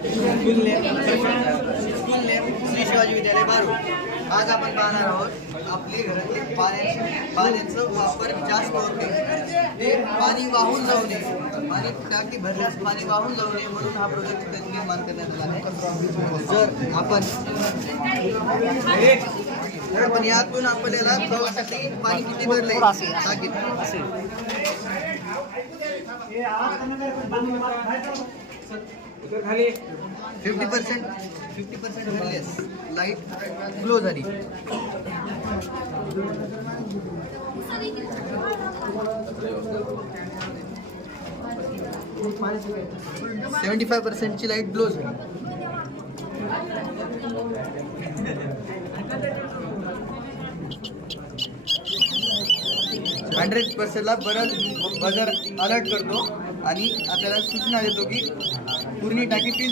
School name Shri Shivaji Vidyalaya बारू. आज आपण पाहणार आहोत आपली घरातील पाण्याचं वापर जास्त होते, ते पाणी वाहून जाऊ नये, पाणी टाकी भरल्यास पाणी वाहून जाऊ नये म्हणून हा प्रोजेक्ट निर्माण करण्यात आला आहे. जर आपण यातून आपल्याला कळण्यासाठी पाणी किती भरले टाकीत. 50% भरलेस लाईट ग्लो झाली. %75 ची लाईट ग्लो झाली. 100% ला बजर अलर्ट करतो आणि आपल्याला सूचना देतो की पूर्ण टाकी फिल